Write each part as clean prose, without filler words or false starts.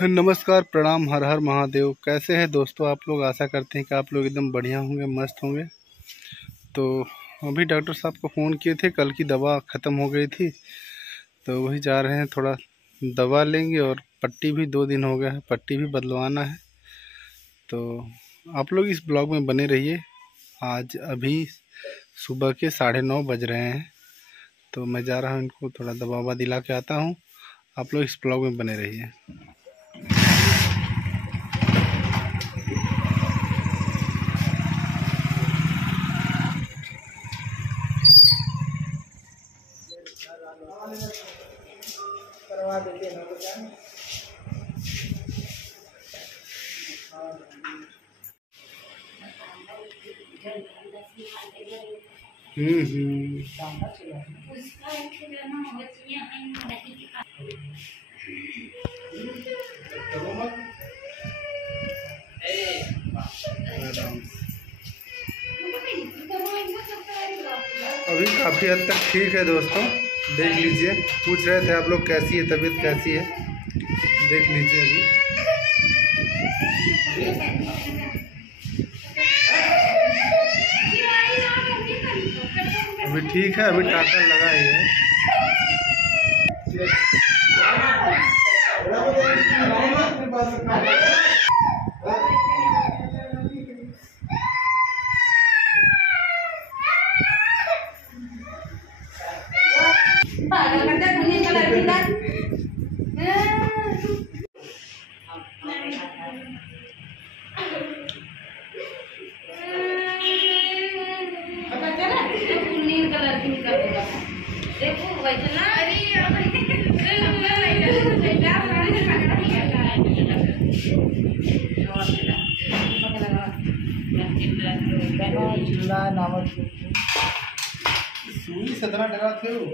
नमस्कार, प्रणाम, हर हर महादेव। कैसे हैं दोस्तों आप लोग? आशा करते हैं कि आप लोग एकदम बढ़िया होंगे, मस्त होंगे। तो अभी डॉक्टर साहब को फ़ोन किए थे, कल की दवा ख़त्म हो गई थी, तो वही जा रहे हैं। थोड़ा दवा लेंगे और पट्टी भी 2 दिन हो गया है, पट्टी भी बदलवाना है। तो आप लोग इस ब्लॉग में बने रहिए। आज अभी सुबह के 9:30 बज रहे हैं, तो मैं जा रहा हूँ, इनको थोड़ा दवा ववा दिला के आता हूँ। आप लोग इस ब्लॉग में बने रहिए। करवा देते हैं अभी काफ़ी हद तक ठीक है दोस्तों। देख लीजिए, पूछ रहे थे आप लोग कैसी है तबीयत, कैसी है, देख लीजिए। अभी ठीक है, अभी टाका लगा ही है। सुई 17 टका थे वो।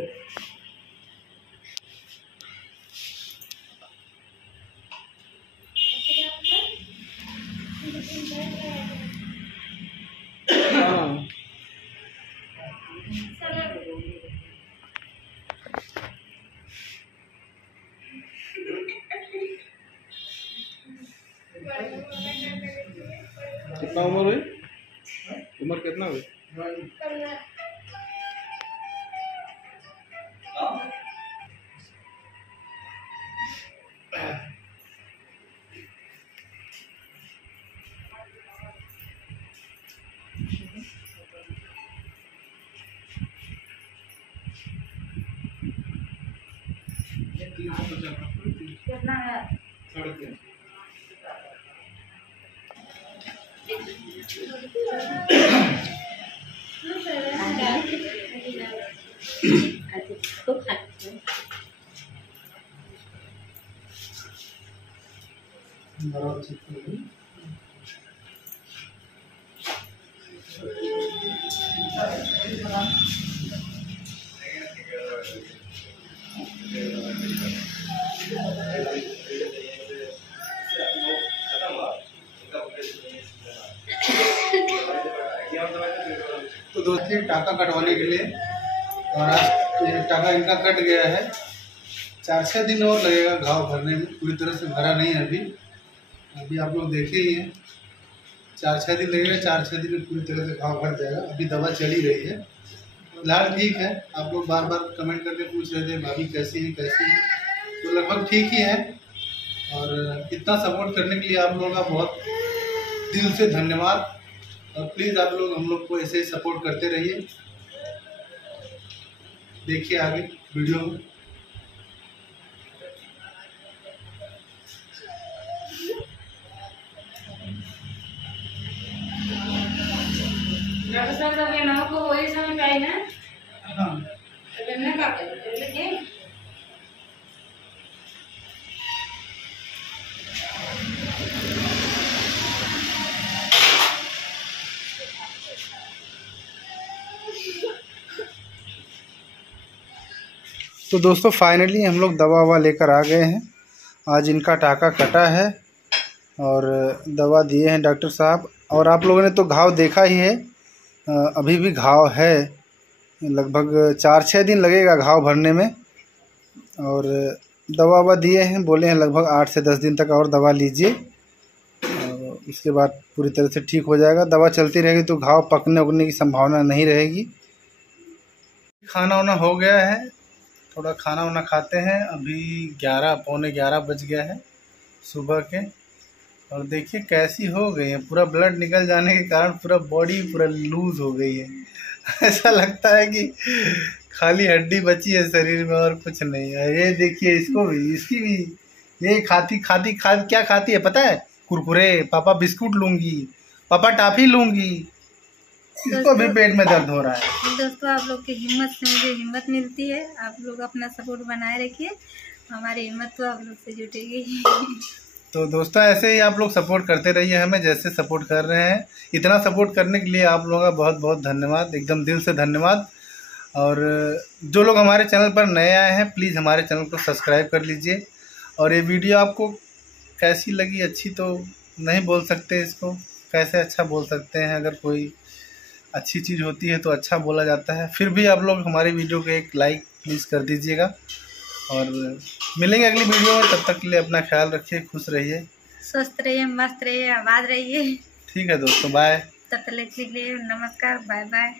कितना उम्र हुई? उम्र कितना हुई? कितना है? 3.5। तो दोस्तों टाका कटवाने के लिए, और आज टाका इनका कट गया है। 4-6 दिन और लगेगा घाव भरने में, पूरी तरह से भरा नहीं है अभी आप लोग देखे ही हैं। 4-6 दिन लगेगा, 4-6 दिन में पूरी तरह से घाव भर जाएगा। अभी दवा चली रही है, फिलहाल ठीक है। आप लोग बार बार कमेंट करके पूछ रहे थे भाभी कैसी है, तो लगभग ठीक ही है। और इतना सपोर्ट करने के लिए आप लोगों का बहुत दिल से धन्यवाद। और प्लीज़ आप लोग हम लोग को ऐसे ही सपोर्ट करते रहिए। देखिए आगे वीडियो में। तो दोस्तों फाइनली हम लोग दवा ववा लेकर आ गए हैं। आज इनका टाका कटा है और दवा दिए हैं डॉक्टर साहब। और आप लोगों ने तो घाव देखा ही है, अभी भी घाव है। लगभग 4-6 दिन लगेगा घाव भरने में। और दवा ववा दिए हैं, बोले हैं लगभग 8 से 10 दिन तक और दवा लीजिए और इसके बाद पूरी तरह से ठीक हो जाएगा। दवा चलती रहेगी तो घाव पकने उगने की संभावना नहीं रहेगी। खाना वाना हो गया है, थोड़ा खाना वाना खाते हैं। अभी 11 पौने 11 बज गया है सुबह के। और देखिए कैसी हो गई है, पूरा ब्लड निकल जाने के कारण पूरा बॉडी पूरा लूज हो गई है। ऐसा लगता है कि खाली हड्डी बची है शरीर में और कुछ नहीं है। ये देखिए इसको भी, इसकी भी ये खाती क्या खाती है पता है? कुरकुरे, पापा बिस्कुट लूंगी, पापा टॉफी लूंगी। इसको भी पेट में दर्द हो रहा है। दोस्तों आप लोग की हिम्मत से मुझे हिम्मत मिलती है। आप लोग अपना सपोर्ट बनाए रखिए, हमारी हिम्मत तो आप लोग से जुटेगी। तो दोस्तों ऐसे ही आप लोग सपोर्ट करते रहिए हमें, जैसे सपोर्ट कर रहे हैं। इतना सपोर्ट करने के लिए आप लोगों का बहुत बहुत धन्यवाद, एकदम दिल से धन्यवाद। और जो लोग हमारे चैनल पर नए आए हैं प्लीज़ हमारे चैनल को सब्सक्राइब कर लीजिए। और ये वीडियो आपको कैसी लगी, अच्छी तो नहीं बोल सकते, इसको कैसे अच्छा बोल सकते हैं? अगर कोई अच्छी चीज़ होती है तो अच्छा बोला जाता है। फिर भी आप लोग हमारी वीडियो को एक लाइक प्लीज़ कर दीजिएगा। और मिलेंगे अगली वीडियो में, तब तक के लिए अपना ख्याल रखिए, खुश रहिए, स्वस्थ रहिए, मस्त रहिए, आबाद रहिए। ठीक है दोस्तों, बाय। तब तक के लिए नमस्कार, बाय बाय।